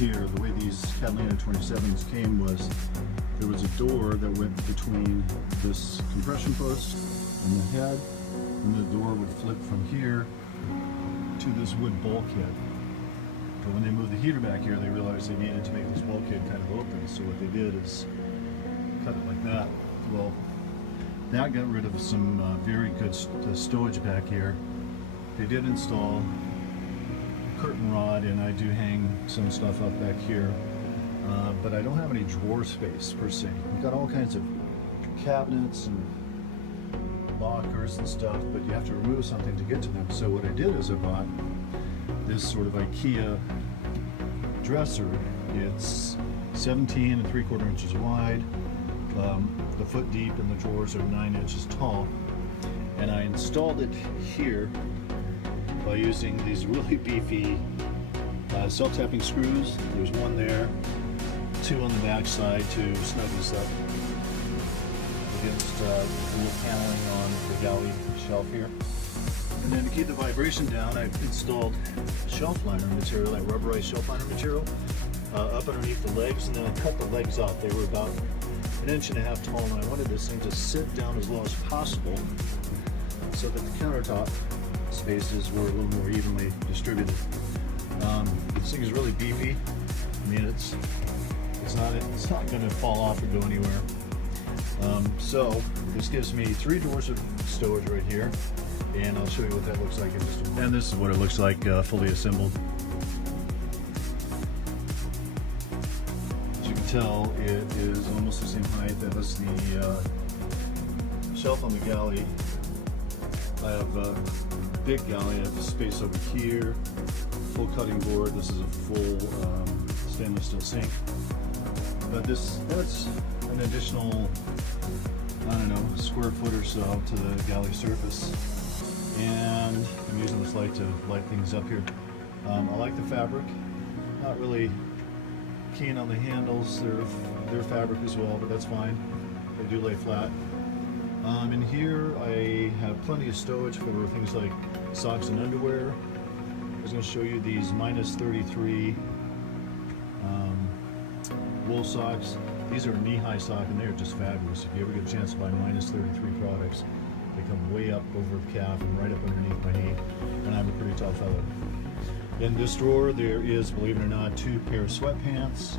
here, the way these Catalina 27s came was there was a door that went between this compression post and the head, and the door would flip from here to this wood bulkhead. But when they moved the heater back here, they realized they needed to make this bulkhead kind of open. So what they did is cut it like that. Well, that got rid of some very good stowage back here. They did install a curtain rod, and I do hang some stuff up back here. But I don't have any drawer space per se. We've got all kinds of cabinets and lockers and stuff, but you have to remove something to get to them. So what I did is I bought this sort of IKEA dresser. It's 17 3/4 inches wide, the foot deep, and the drawers are 9 inches tall. And I installed it here by using these really beefy self-tapping screws. There's one there, 2 on the back side to snug this up against the little paneling on the galley shelf here. And then to keep the vibration down, I've installed shelf liner material, that rubberized shelf liner material, up underneath the legs, and then I cut the legs off. They were about 1.5 inches tall, and I wanted this thing to sit down as low as possible so that the countertop spaces were a little more evenly distributed. This thing is really beefy. I mean, it's not going to fall off or go anywhere. So this gives me 3 drawers of stowage right here, and I'll show you what that looks like in just a moment. And this is what it looks like fully assembled. As you can tell, it is almost the same height as the shelf on the galley. I have a big galley. I have the space over here, full cutting board. This is a full stainless steel sink. But that's an additional, I don't know, square foot or so to the galley surface. And I'm using this light to light things up here. I like the fabric. Not really keen on the handles. They're fabric as well, but that's fine. They do lay flat. In here I have plenty of stowage for things like socks and underwear. I was going to show you these -33 wool socks. These are knee-high sock, and they're just fabulous. If you ever get a chance to buy -33 products, they come way up over the calf and right up underneath my knee, and I'm a pretty tall fellow. In this drawer there is, believe it or not, 2 pair of sweatpants,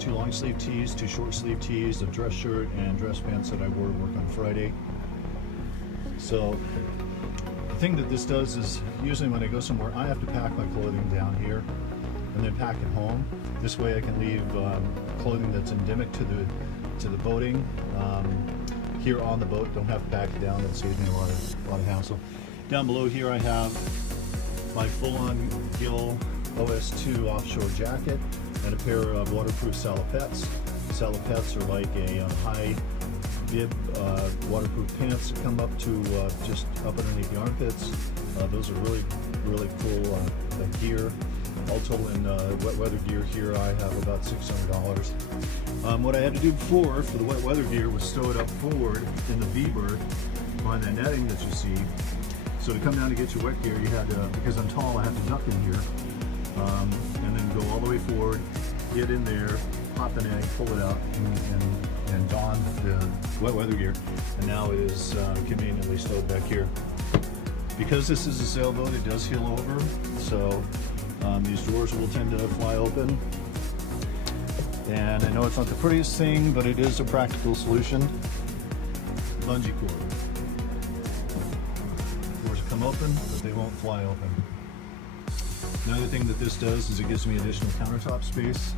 2 long sleeve tees, 2 short sleeve tees, a dress shirt, and dress pants that I wore to work on Friday. So the thing that this does is, usually when I go somewhere, I have to pack my clothing down here and then pack it home. This way I can leave clothing that's endemic to the boating here on the boat. Don't have to pack it down. That saves me a lot of hassle. Down below here I have my full-on gill OS2 offshore jacket and a pair of waterproof salopettes. Salopettes are like a high bib waterproof pants that come up to just up underneath the armpits. Those are really cool gear. All total in wet weather gear here I have about $600. What I had to do before for the wet weather gear was stow it up forward in the V-berth behind that netting that you see. So to come down to get your wet gear, you had to, because I'm tall, I have to duck in here, and then go all the way forward, get in there, pop the netting, pull it out, and don the wet weather gear. And now it is conveniently stowed back here. Because this is a sailboat, it does heel over, so these drawers will tend to fly open. And I know it's not the prettiest thing, but it is a practical solution. Bungee cord. Doors come open, but they won't fly open. Another thing that this does is it gives me additional countertop space.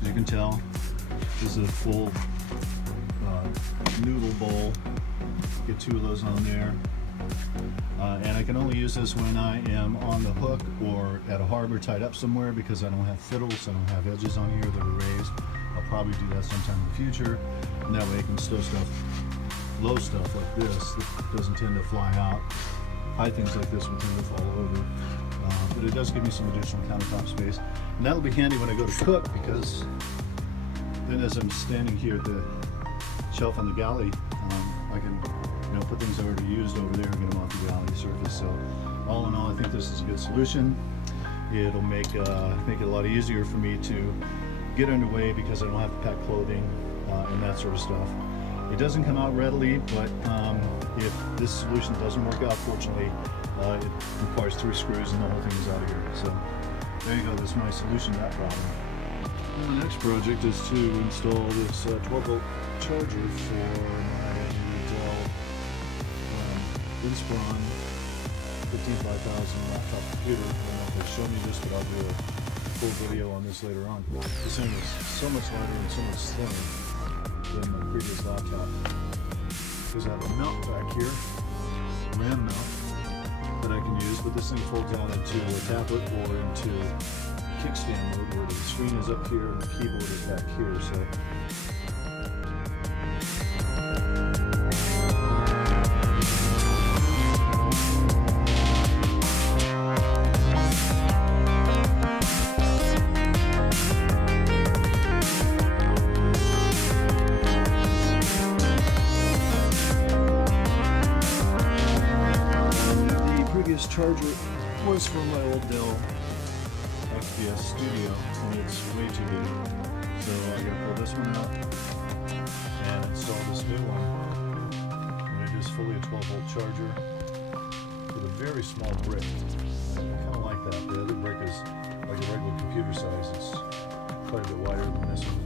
As you can tell, this is a full noodle bowl. Get 2 of those on there. And I can only use this when I am on the hook or at a harbor tied up somewhere, because I don't have fiddles, I don't have edges on here that are raised. I'll probably do that sometime in the future, and that way I can stow stuff, low stuff like this that doesn't tend to fly out. High things like this will tend to fall over, but it does give me some additional countertop space, and that'll be handy when I go to cook, because then as I'm standing here at the shelf on the galley, I can put things I already used over there and get them off the galley surface. So all in all, I think this is a good solution. It'll make it a lot easier for me to get underway because I don't have to pack clothing and that sort of stuff. It doesn't come out readily, but if this solution doesn't work out, fortunately, it requires 3 screws and the whole thing is out of here. So there you go, that's my solution to that problem. And the next project is to install this 12-volt charger for my Dell Inspiron 15500 laptop computer. I don't know if they've shown you this, but I'll do a full video on this later on. This thing is so much lighter and so much slimmer than my previous laptop. Because I have a mount back here, RAM mount, that I can use, but this thing folds out into a tablet or into kickstand mode where the screen is up here and the keyboard is back here. So previous charger was from my old Dell XPS Studio, and it's way too big. So I gotta pull this one out and install this new one. And it is fully a 12-volt charger with a very small brick. I kind of like that. The other brick is like a regular computer size. It's quite a bit wider than this one.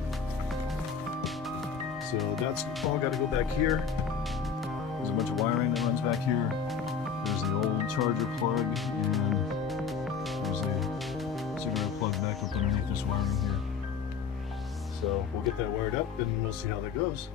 So that's all got to go back here. There's a bunch of wiring that runs back here. There's the old charger plug, and there's a cigarette plug back up underneath this wiring here. So we'll get that wired up and we'll see how that goes.